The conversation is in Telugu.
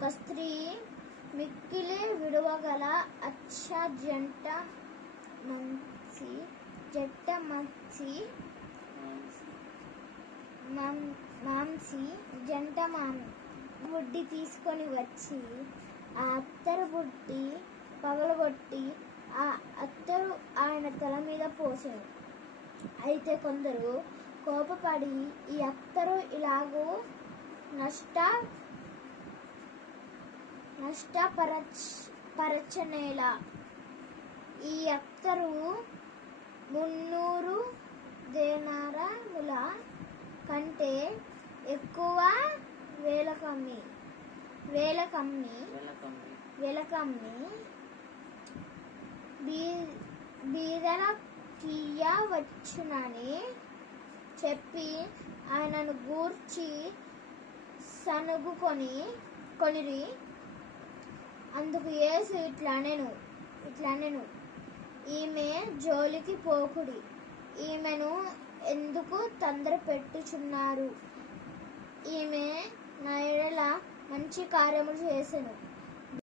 ఒక స్త్రీ మిక్కిలి విడువగల అచ్చ జంట బుడ్డి తీసుకొని వచ్చి ఆ అత్తరు బుడ్డి పగలగొట్టి ఆ అత్తరు ఆయన తల మీద పోసెను. అయితే కొందరు కోపపడి ఈ అత్తరు ఇలాగూ నష్టపరచనేలా, ఈ అత్తరు 300 దేనారముల కంటే ఎక్కువ వేలకమ్మి బీదలకియ్యవచ్చునని చెప్పి ఆయనను గూర్చి సణుగుకొనిరి. అందుకు యేసు ఇట్లనెను, ఈమె జోలికి పోకుడి, ఈమెను ఎందుకు తొందర పెట్టుచున్నారు? ఈమె నా ఎడల మంచి కార్యములు చేసెను.